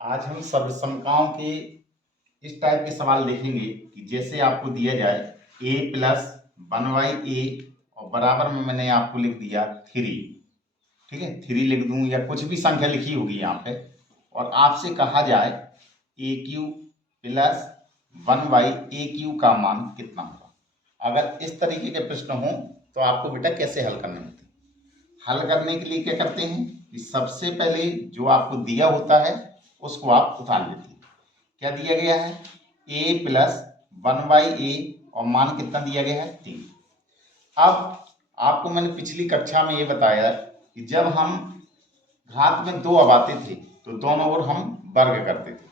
आज हम सर्वसमताओं के इस टाइप के सवाल देखेंगे कि जैसे आपको दिया जाए a प्लस 1/a और बराबर में मैंने आपको लिख दिया 3। ठीक है, 3 लिख दूं या कुछ भी संख्या लिखी होगी यहाँ पे, और आपसे कहा जाए a³ प्लस 1/a³ का मान कितना होगा। अगर इस तरीके के प्रश्न हो तो आपको बेटा कैसे हल करने होते हैं। हल करने के लिए क्या करते हैं कि सबसे पहले जो आपको दिया होता है उसको आप उतार लेते हैं। क्या दिया गया है, a प्लस 1/a और मान कितना दिया गया है 3। अब आपको मैंने पिछली कक्षा में ये बताया कि जब हम घात में 2 अब आते थे तो दोनों ओर हम वर्ग करते थे।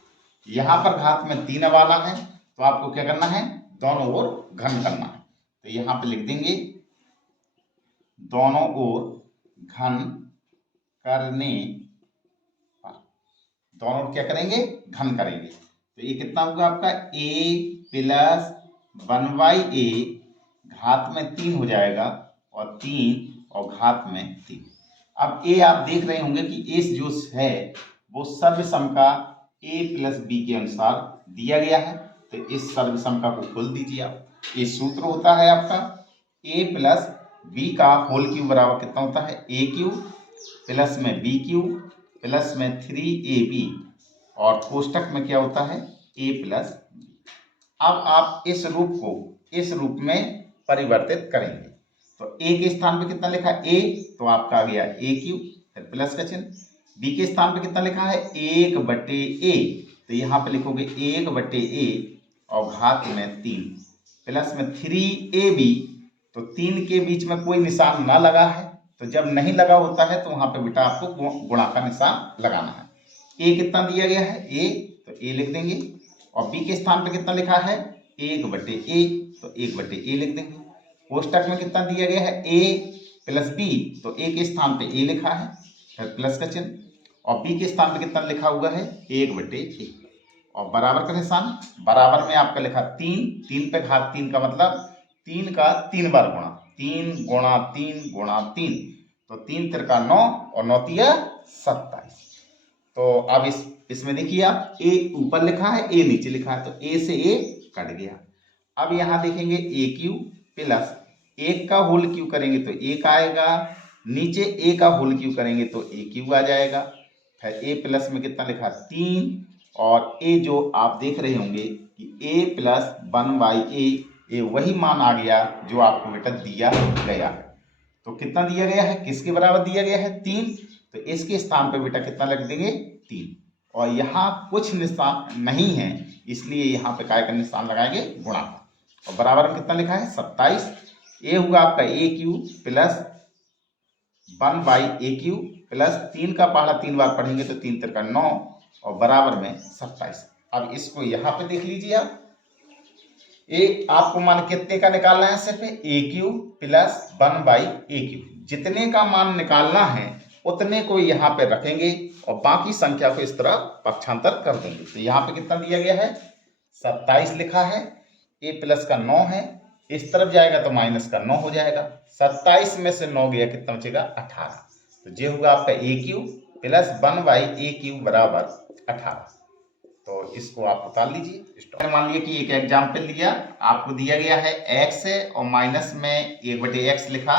यहाँ पर घात में 3 अब आना है तो आपको क्या करना है, दोनों ओर घन करना है। तो यहाँ पे लिख देंगे दोनों ओर घन करने पर, दोनों ओर क्या करेंगे, घन करेंगे। तो ये कितना होगा आपका a प्लस 1/a घात में 3 हो जाएगा और 3 और घात में 3। अब a आप देख रहे होंगे कि a जो है वो सर्वसम का a प्लस b के अनुसार दिया गया है। तो इस सर्वसम का को खोल दीजिए आप। ये सूत्र होता है आपका a प्लस b का होल क्यूब बराबर कितना होता है, a³ प्लस में b³ प्लस में 3ab और कोष्टक में क्या होता है a प्लस b। अब आप इस रूप को इस रूप में परिवर्तित करेंगे। तो a के स्थान पे कितना लिखा है a, तो आपका आ गया a³, फिर प्लस का चिन्ह। b के स्थान पे कितना लिखा है 1/a, तो यहाँ पे लिखोगे 1/a और घात में 3 प्लस में 3ab। तो 3 के बीच में कोई निशान ना लगा है, तो जब नहीं लगा होता है तो वहां पे बेटा आपको गुणा का निशान लगाना है। a कितना दिया गया है a, तो a लिख देंगे और b के स्थान पे कितना लिखा है 1/a, तो 1/a लिख देंगे। कोष्टक में कितना दिया गया है a प्लस b, तो a के स्थान पे a लिखा है, फिर प्लस का चिन्ह और b के स्थान पे कितना लिखा हुआ है 1/a और बराबर का निशान। बराबर में आपका लिखा 3, 3 पे घात 3 का मतलब 3 का 3 बार गुणा, 3 गुणा 3 गुणा 3, तो 3 तिरका 9 और 9 तिया 27। तो अब इसमें देखिए आप a ऊपर लिखा है a नीचे लिखा है, तो a से a कट गया। अब यहाँ देखेंगे a³ प्लस 1 का होल क्यू करेंगे तो 1 आएगा, नीचे a का होल क्यू करेंगे तो a³ आ जाएगा। फिर a प्लस में कितना लिखा 3 और a जो आप देख रहे होंगे कि a प्लस 1/a, ये वही मान आ गया जो आपको बेटा दिया गया है। तो कितना दिया गया है, किसके बराबर दिया गया है 3, तो इसके स्थान पर बेटा कितना लिख देंगे 3। और यहाँ कुछ निशान नहीं है इसलिए यहाँ पे काय का निशान लगाएंगे गुणा का, और बराबर में कितना लिखा है 27। ये हुआ आपका a³ प्लस 1/a³ प्लस 3 का पहाड़ा 3 बार पढ़ेंगे तो 3 तिरका 9 और बराबर में 27। अब इसको यहाँ पे देख लीजिए आप, ये आपको मान कितने का निकालना है, सिर्फ a³ प्लस 1/a³। जितने का मान निकालना है उतने को यहाँ पे रखेंगे और बाकी संख्या को इस तरह पक्षांतर कर देंगे। तो यहाँ पे कितना दिया गया है 27 लिखा है, a प्लस का 9 है, इस तरफ जाएगा तो माइनस का 9 हो जाएगा। 27 में से 9 गया कितना बचेगा 18। तो ये होगा आपका a³ प्लस 1/a³ बराबर 18। तो इसको आप उतार लीजिए। मान लिया कि एक एग्जाम्पल लिया, आपको दिया गया है x है और माइनस में 1/x लिखा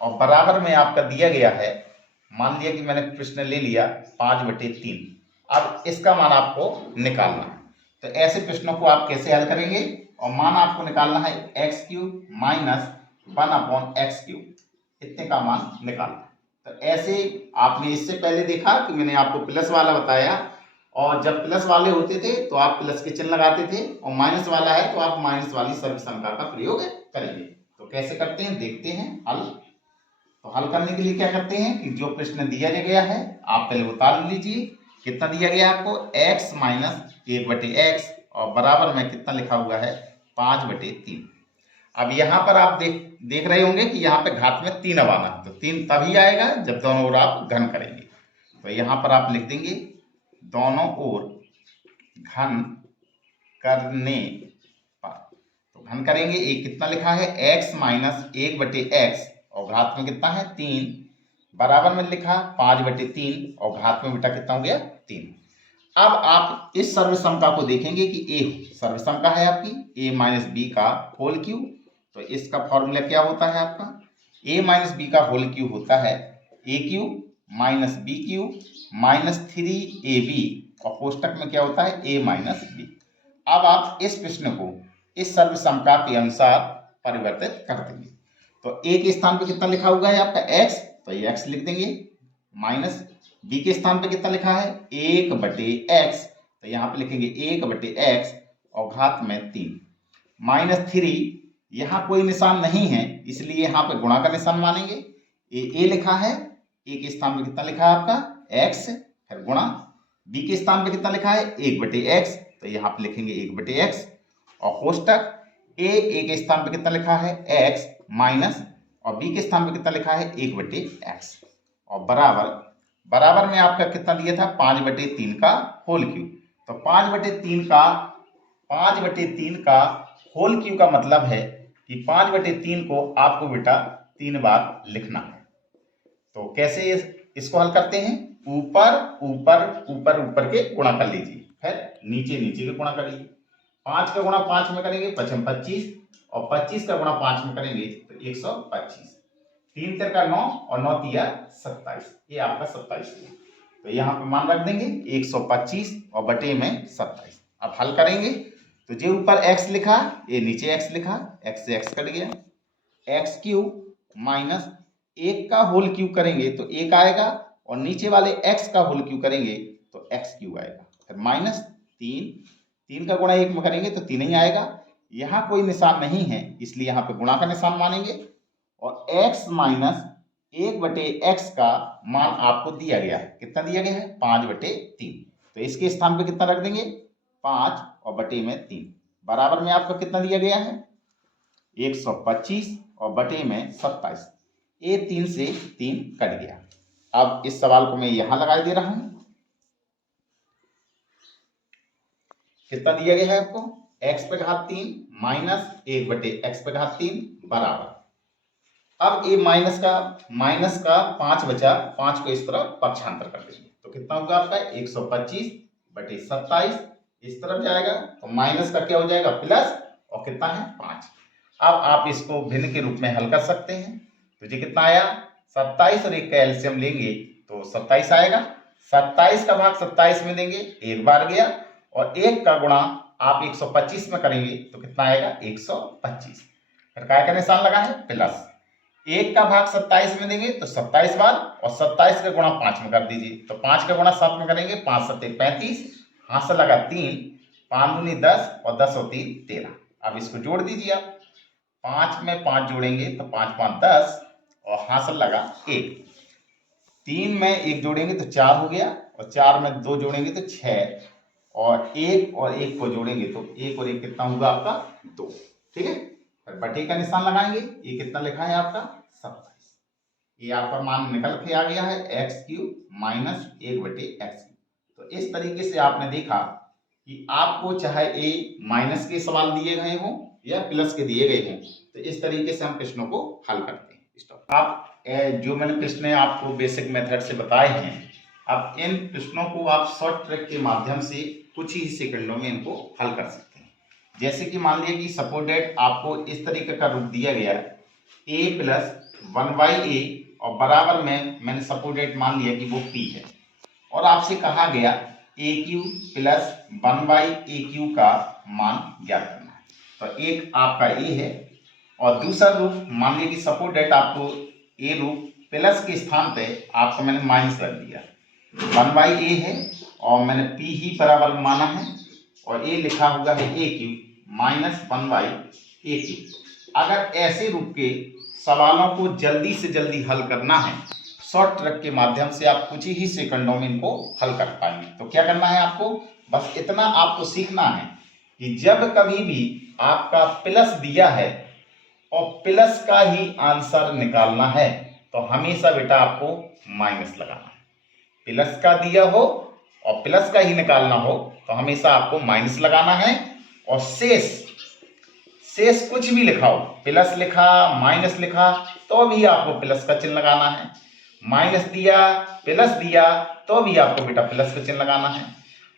और बराबर में आपका दिया गया है, मान लिया कि मैंने प्रश्न ले लिया 5/3। अब इसका मान आपको निकालना है। तो ऐसे प्रश्नों को आप कैसे हल करेंगे, और मान आपको निकालना है x³ माइनस 1/x³, इतने का मान निकालना है। तो ऐसे आपने इससे पहले देखा कि मैंने आपको प्लस वाला बताया, और जब प्लस वाले होते थे तो आप प्लस के चिन्ह लगाते थे, और माइनस वाला है तो आप माइनस वाली सर्वसंख्या का प्रयोग करेंगे। तो कैसे करते हैं देखते हैं हल। तो हल करने के लिए क्या करते हैं कि जो प्रश्न दिया गया है आप पहले उतार लीजिए। कितना दिया गया आपको x माइनस 1/x और बराबर में कितना लिखा हुआ है 5/3। अब यहाँ पर आप देख रहे होंगे कि यहाँ पे घात में 3 अब आना है, तो 3 तभी आएगा जब दोनों ओर आप घन करेंगे। तो यहाँ पर आप लिख देंगे दोनों ओर घन करने पर, तो घन करेंगे एक कितना लिखा है x माइनस 1/x और घात में कितना है 3 बराबर में लिखा 5/3 और घात में बेटा कितना हो गया 3। अब आप इस सर्वसमता को देखेंगे कि ए सर्वसमता है आपकी a माइनस बी का होल क्यूब। तो इसका फॉर्मूला क्या होता है आपका, a माइनस बी का होल क्यूब होता है a cube minus b cube minus 3ab और कोष्टक में क्या होता है a माइनस बी। अब आप इस प्रश्न को इस सर्वसमता के अनुसार परिवर्तित कर देंगे। तो a के स्थान पर कितना लिखा हुआ है आपका x, तो ये x लिख देंगे, माइनस b के स्थान पे कितना लिखा है 1/x, तो यहाँ पे लिखेंगे 1/x और घात में 3 माइनस 3, यहाँ कोई निशान नहीं है इसलिए यहाँ पे गुणा का निशान मानेंगे। a लिखा है, a के स्थान पे कितना लिखा है आपका x, फिर गुणा, b के स्थान पे कितना लिखा है 1/x, तो यहाँ पे लिखेंगे 1/x और कोष्टक a के स्थान पे कितना लिखा है x माइनस और b के स्थान पे कितना लिखा है 1/x और बराबर में आपका कितना दिया था 5/3 का होल क्यूब। तो 5/3 का होल क्यूब का मतलब है कि 5/3 को आपको बेटा 3 बार लिखना है। तो कैसे इसको हल करते हैं, ऊपर ऊपर ऊपर ऊपर के गुणा कर लीजिए, फिर नीचे नीचे के गुणा करिए। 5 का गुणा 5 में करेंगे 25 और 25 का गुणा 5 में करेंगे तो 125, 3 तिरका 9 और 9 तिया 27, ये आपका 27 हुआ। तो यहाँ पे मान रख देंगे 125 और बटे में 27। अब हल करेंगे तो जो ऊपर x लिखा ये नीचे x लिखा, x से x कट गया, x क्यूब माइनस 1 का होल क्यूब करेंगे तो 1 आएगा और नीचे वाले x का होल क्यूब करेंगे तो x क्यूब आएगा, फिर माइनस 3 का गुणा 1 में करेंगे तो 3 ही आएगा। यहाँ कोई निशान नहीं है इसलिए यहाँ पे गुणा का निशान मानेंगे और x माइनस 1/x का मान आपको दिया गया है, कितना दिया गया है 5/3, तो इसके स्थान पे कितना रख देंगे 5 और बटे में 3, बराबर में आपका कितना दिया गया है 125 और बटे में 27, ये 3 से 3 कट गया। अब इस सवाल को मैं यहां लगा दे रहा हूं, कितना दिया गया है आपको x पे घात 3 माइनस 1/x पे घात 3 बराबर, अब ये माइनस का 5 बचा, 5 को इस तरफ पक्षांतर कर देंगे तो कितना होगा आपका 125/27 इस तरफ जाएगा तो माइनस का क्या हो जाएगा प्लस और कितना है 5। अब आप इसको भिन्न के रूप में हल कर सकते हैं, तो ये कितना आया 27 और 1 का एलसीएम लेंगे तो 27 आएगा, 27 का भाग 27 में देंगे 1 बार गया और 1 का गुणा आप 125 में करेंगे तो कितना आएगा 125, फिर काय का निशान लगा है प्लस, 1 का भाग 27 में देंगे तो 27 बार और 27 का गुणा 5 में कर दीजिए, तो 5 का गुणा 7 में करेंगे 5 7 35, हाथ से लगा 3, 5 दूनी 10 और 10 और 3 13। अब इसको जोड़ दीजिए आप, 5 में 5 जोड़ेंगे तो 5 5 10 और हाथ से लगा 1, 3 में 1 जोड़ेंगे तो 4 हो गया और 4 में 2 जोड़ेंगे तो 6 और 1 को जोड़ेंगे तो 1 और 1 कितना होगा आपका 2, ठीक है। फिर बटे का निशान लगाएंगे, ये कितना लिखा है आपका 27, ये आपका मान निकल के आ गया है x क्यूब माइनस 1/x। तो इस तरीके से आपने देखा कि आपको चाहे a माइनस के सवाल दिए गए हों या प्लस के दिए गए हों, तो इस तरीके से हम प्रश्नों को हल करते हैं। आप जो मैंने प्रश्न आपको बेसिक मेथड से बताए हैं, अब इन प्रश्नों को आप शॉर्ट ट्रिक के माध्यम से कुछ ही सेकंडों में इनको हल कर सकते हैं। जैसे कि मान लिया कि सपोर्टेड आपको इस तरीके का रूप दिया गया a + 1/a और बराबर में मैंने सपोर्टेड मान लिया कि वो p है और आपसे कहा गया a³ + 1/a³ का मान ज्ञात करना है। तो एक आपका a है और दूसरा रूप मान लिया कि सपोर्टेड आपको a रूप प्लस के स्थान पे आपको मैंने माइनस रख दिया, 1/a है और मैंने p ही बराबर माना है और a लिखा हुआ है a³ माइनस 1/a³। अगर ऐसे रूप के सवालों को जल्दी से जल्दी हल करना है शॉर्ट ट्रिक के माध्यम से आप कुछ ही सेकंडों में इनको हल कर पाएंगे। तो क्या करना है आपको, बस इतना आपको सीखना है कि जब कभी भी आपका प्लस दिया है और प्लस का ही आंसर निकालना है तो हमेशा बेटा आपको माइनस लगाना है। प्लस का दिया हो और प्लस का ही निकालना हो तो हमेशा आपको माइनस लगाना है और शेष कुछ भी लिखा हो, प्लस लिखा माइनस लिखा तो भी आपको प्लस का चिन्ह लगाना है, माइनस दिया प्लस दिया तो भी आपको बेटा प्लस का चिन्ह लगाना है।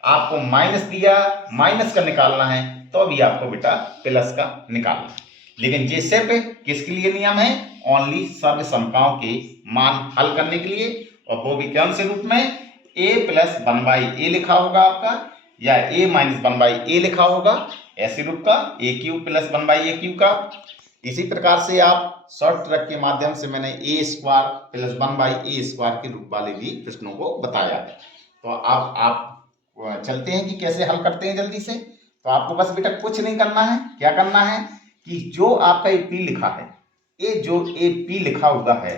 आपको माइनस दिया, माइनस का निकालना है तो भी आपको बेटा प्लस का निकालना है। लेकिन ये सिर्फ किसके लिए नियम है? ओनली सर्व समकाओं के मान हल करने के लिए, और वो भी कौन से रूप में? a plus one by A लिखा होगा आपका, या a minus one by A लिखा होगा, ऐसे रूप का A Q plus one by A Q का। इसी प्रकार से आप शॉर्ट ट्रिक के माध्यम से मैंने A square plus one by A square के रूप वाले भी प्रश्नों को बताया है। तो आप चलते हैं कि कैसे हल करते हैं जल्दी से। तो आपको बस बेटा कुछ नहीं करना है, क्या करना है कि जो आपका ये पी लिखा है, ये जो ए पी लिखा हुआ है,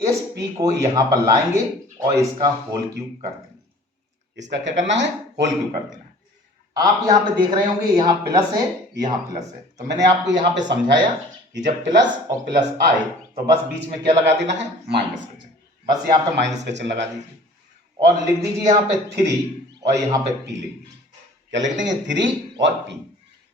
इस पी को यहाँ पर लाएंगे और इसका होल क्यूब कर देंगे। इसका क्या करना है? होल क्यूब कर देना है। आप यहाँ पे देख रहे होंगे यहाँ प्लस है, यहाँ प्लस है, तो मैंने आपको यहाँ पे समझाया कि जब प्लस और प्लस आए तो बस बीच में क्या लगा देना है? माइनस का चिन्ह। बस यहाँ पे माइनस का चिन्ह लगा दीजिए और लिख दीजिए यहाँ पे 3 और यहाँ पे पी लिख दीजिए। क्या लिख देंगे? 3 और पी।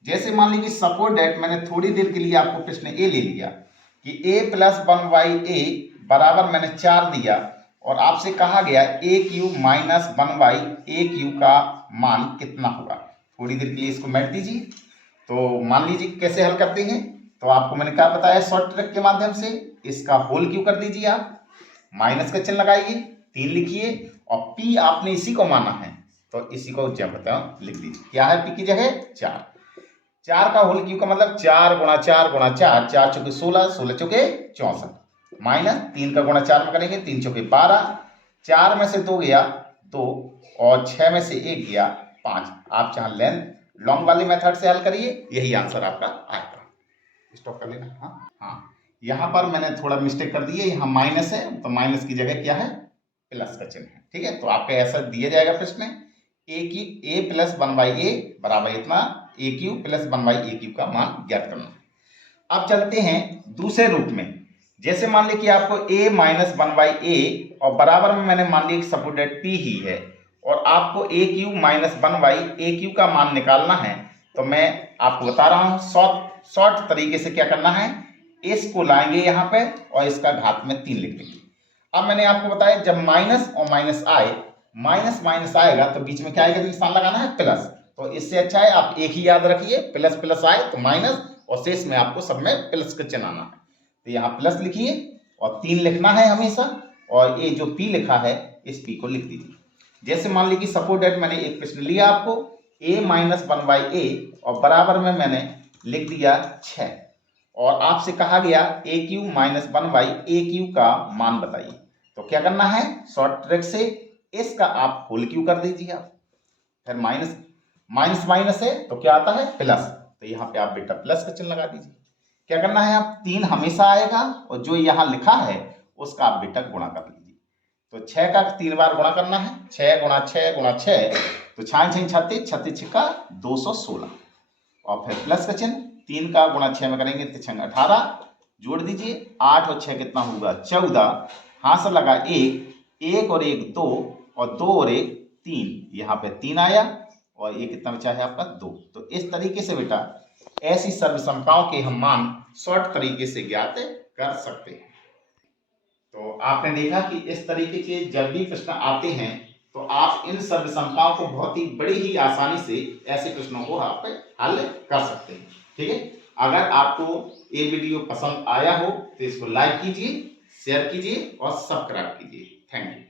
जैसे मान लीजिए सपोज दैट मैंने थोड़ी देर के लिए आपको प्रश्न ए ले लिया कि A plus one by A बराबर मैंने 4 दिया और आपसे कहा गया A Q minus one by A Q का मान कितना होगा। थोड़ी देर के लिए इसको मैट दीजिए। तो मान लीजिए कैसे हल करते हैं, तो आपको मैंने क्या बताया शॉर्ट ट्रिक के माध्यम से, इसका होल क्यू कर दीजिए आप, माइनस का चिन्ह लगाइए, 3 लिखिए और पी आपने इसी को माना है तो इसी को जब बताओ लिख दीजिए। क्या है पी की जगह? 4। 4 का होल क्यू का मतलब 4 गुणा 4 गुणा 4, 4 चौके 16, 16 चौके 64, माइनस 3 का गुणा 4 में करेंगे, 3 चौके 12, 4 में से 2 गया 2 और 6 में से 1 गया 5। आप चाहे लेंथ लॉन्ग वाले मेथड से हल करिए, यही आंसर आपका आएगा। स्टॉप कर लेना। हाँ यहाँ पर मैंने थोड़ा मिस्टेक कर दी है, यहाँ माइनस है तो माइनस की जगह क्या है? प्लस का चिन्ह है। ठीक है, तो आपका ऐसा दिया जाएगा प्रश्न, A plus one by A बराबर इतना, A Q plus one by A Q का मान ज्ञात करना। अब चलते हैं दूसरे रूप में। जैसे मान ली कि आपको a minus one by A और बराबर में मैंने मान ली सपोज दैट p ही है और आपको A Q minus one by A Q का मान निकालना है, तो मैं आपको बता रहा हूँ शॉर्ट तरीके से क्या करना है, इसको लाएंगे यहाँ पे और इसका घात में 3 लिख देंगे। अब मैंने आपको बताया जब माइनस और माइनस आए, माइनस माइनस आएगा तो बीच में क्या आएगा? निशान लगाना है प्लस। तो इससे अच्छा है आप एक ही याद रखिए, प्लस प्लस आए तो माइनस और शेष में आपको सब में प्लस का चिन्ह आना है। तो यहाँ प्लस लिखिए और 3 लिखना है हमेशा, और ये जो p लिखा है इस p को लिख दीजिए। जैसे मान लीजिए सपोज दैट मैंने एक प्रश्न लिया आपको a minus one by A और बराबर में मैंने लिख दिया 6 और आपसे कहा गया A Q minus one by A Q का मान बताइए। तो क्या करना है? शॉर्ट ट्रिक से इसका आप होल क्यू कर दीजिए। आप फिर माइनस माइनस माइनस है तो क्या आता है? प्लस। तो यहाँ पे आप बेटा प्लस का चिन्ह लगा दीजिए। क्या करना है? आप 3 हमेशा आएगा और जो यहाँ लिखा है उसका आप बेटा गुणा कर लीजिए। तो 6 का 3 बार गुणा करना है, 6 गुणा 6 गुणा 6, तो 6 6 36, 36 छिक्का 216 और फिर प्लस का चिन्ह, 3 का गुणा 6 में करेंगे तो 6 18, जोड़ दीजिए 8 और 6 कितना होगा? 14, हाथ से लगा 1 और 1 2 और 2 और 1 3, यहाँ पे 3 आया और ये कितना बचा है आपका? 2। तो इस तरीके से बेटा ऐसी सर्वसमताओं के हम मान शॉर्ट तरीके से ज्ञात कर सकते हैं। तो आपने देखा कि इस तरीके के जब भी प्रश्न आते हैं तो आप इन सर्वसमताओं को बहुत ही बड़ी ही आसानी से ऐसे प्रश्नों को आप हल कर सकते हैं। ठीक है, अगर आपको ये वीडियो पसंद आया हो तो इसको लाइक कीजिए, शेयर कीजिए और सब्सक्राइब कीजिए। Thank you.